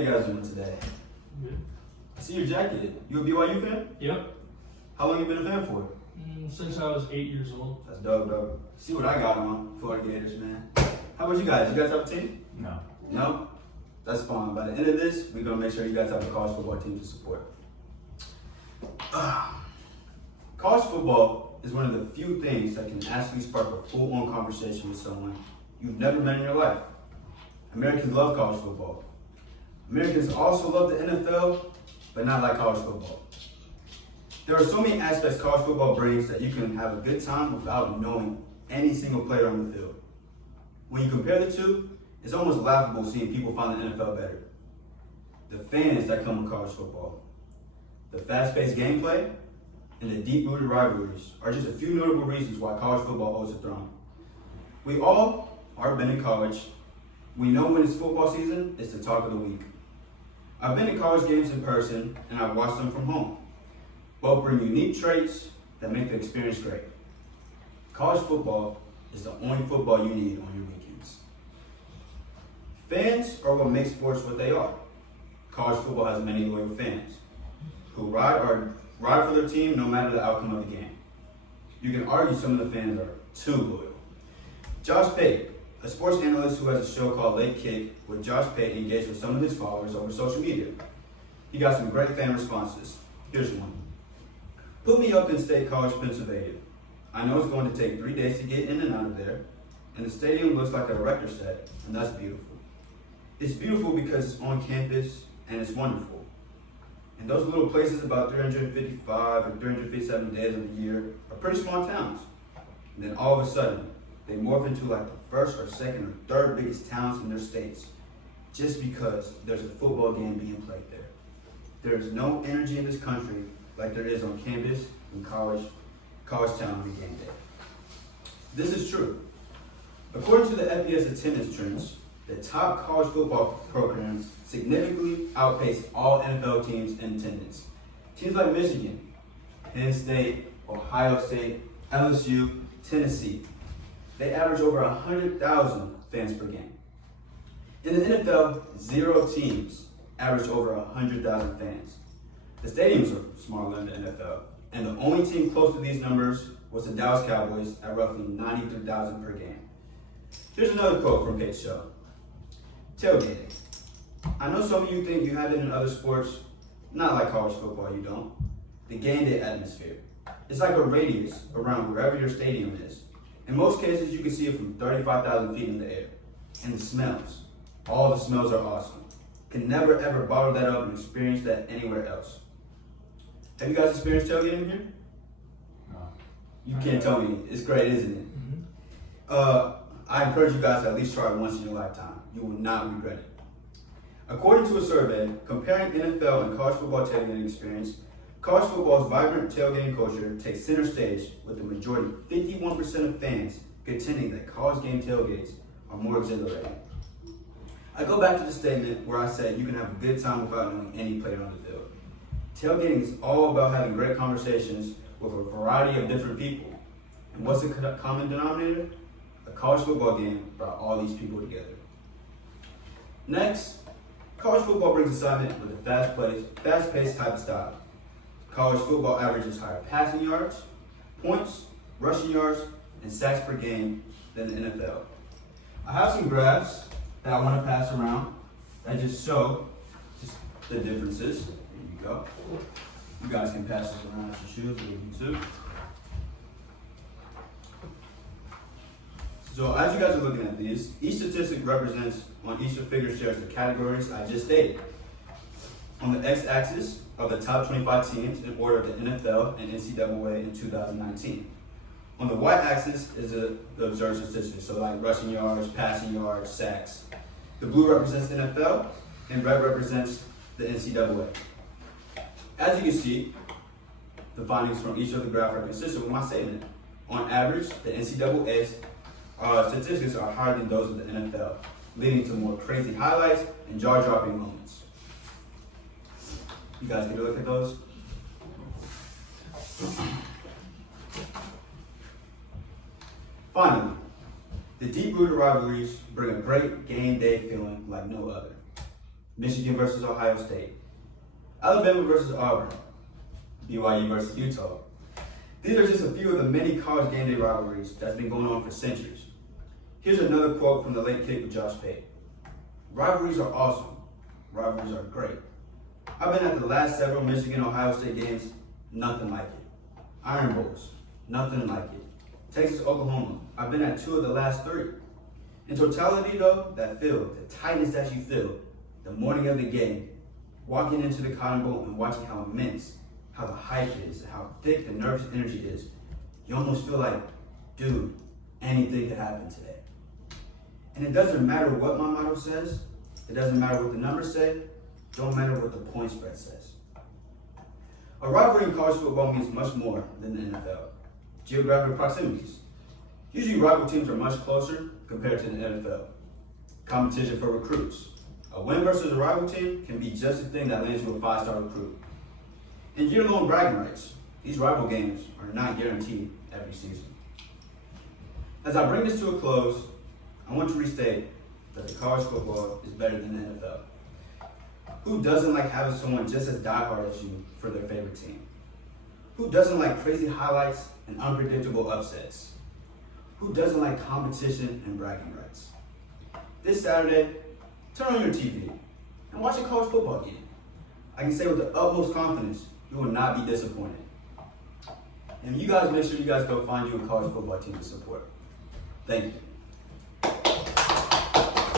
you guys doing today? Good. I see your jacket. You a BYU fan? Yep. How long you been a fan for? Since I was 8 years old. That's dope. See what I got on Florida Gators, man. How about you guys? You guys have a team? No. No? That's fine. By the end of this, we're going to make sure you guys have a college football team to support. College football is one of the few things that can actually spark a full-on conversation with someone you've never met in your life. Americans love college football. Americans also love the NFL, but not like college football. There are so many aspects college football brings that you can have a good time without knowing any single player on the field. When you compare the two, it's almost laughable seeing people find the NFL better. The fans that come with college football, the fast-paced gameplay, and the deep-rooted rivalries are just a few notable reasons why college football holds a throne. We all are been in college. We know when it's football season, it's the talk of the week. I've been to college games in person, and I've watched them from home. Both bring unique traits that make the experience great. College football is the only football you need on your weekends. Fans are what makes sports what they are. College football has many loyal fans who ride for their team no matter the outcome of the game. You can argue some of the fans are too loyal. Josh Pate, a sports analyst who has a show called Late Kick, with Josh Pate engaged with some of his followers over social media. He got some great fan responses. Here's one. Put me up in State College, Pennsylvania. I know it's going to take 3 days to get in and out of there, and the stadium looks like a record set, and that's beautiful. It's beautiful because it's on campus, and it's wonderful. And those little places about 355 or 357 days of the year are pretty small towns. And then all of a sudden, they morph into like the first or second or third biggest towns in their states, just because there's a football game being played there. There's no energy in this country like there is on campus in college town on game day. This is true. According to the FBS attendance trends, the top college football programs significantly outpace all NFL teams in attendance. Teams like Michigan, Penn State, Ohio State, LSU, Tennessee, they average over 100,000 fans per game. In the NFL, 0 teams average over 100,000 fans. The stadiums are smaller than the NFL, and the only team close to these numbers was the Dallas Cowboys at roughly 93,000 per game. Here's another quote from Pate's show. Tailgating. I know some of you think you have it in other sports, not like college football, you don't. The game day atmosphere. It's like a radius around wherever your stadium is. In most cases, you can see it from 35,000 feet in the air. And the smells. All the smells are awesome. Can never ever bottle that up and experience that anywhere else. Have you guys experienced tailgating here? No. You can't tell me. It's great, isn't it? I encourage you guys to at least try it once in your lifetime. You will not regret it. According to a survey comparing NFL and college football tailgating experience, college football's vibrant tailgating culture takes center stage, with the majority, 51% of fans, contending that college game tailgates are more exhilarating. I go back to the statement where I said you can have a good time without knowing any player on the field. Tailgating is all about having great conversations with a variety of different people. And what's the common denominator? A college football game brought all these people together. Next, college football brings excitement with a fast-paced type of style. College football averages higher passing yards, points, rushing yards, and sacks per game than the NFL. I have some graphs that I want to pass around that just show the differences. There you go. You guys can pass this around at your shoes if you too. So as you guys are looking at these, each statistic represents on each of the figure shares the categories I just stated. On the x-axis are the top 25 teams in order of the NFL and NCAA in 2019. On the y-axis is the observed statistics, so like rushing yards, passing yards, sacks. The blue represents the NFL, and red represents the NCAA. As you can see, the findings from each of the graph are consistent with my statement. On average, the NCAA's statistics are higher than those of the NFL, leading to more crazy highlights and jaw-dropping moments. You guys get a look at those? Finally, the deep-rooted rivalries bring a great game day feeling like no other. Michigan versus Ohio State, Alabama versus Auburn, BYU versus Utah. These are just a few of the many college game day rivalries that's been going on for centuries. Here's another quote from the late kick with Josh Pate. Rivalries are awesome. Rivalries are great. I've been at the last several Michigan-Ohio State games, nothing like it. Iron Bowls, nothing like it. Texas-Oklahoma, I've been at 2 of the last 3. In totality though, that feel, the tightness that you feel, the morning of the game, walking into the Cotton Bowl and watching how immense, how the hype is, how thick the nervous energy is, you almost feel like, dude, anything could happen today. And it doesn't matter what my motto says, it doesn't matter what the numbers say, don't matter what the point spread says. A rivalry in college football means much more than the NFL. Geographic proximities. Usually rival teams are much closer compared to the NFL. Competition for recruits. A win versus a rival team can be just the thing that lands you a 5-star recruit. And year-long bragging rights. These rival games are not guaranteed every season. As I bring this to a close, I want to restate that the college football is better than the NFL. Who doesn't like having someone just as diehard as you for their favorite team? Who doesn't like crazy highlights and unpredictable upsets? Who doesn't like competition and bragging rights? This Saturday, turn on your TV and watch a college football game. I can say with the utmost confidence, you will not be disappointed. And you guys make sure you guys go find you a college football team to support. Thank you.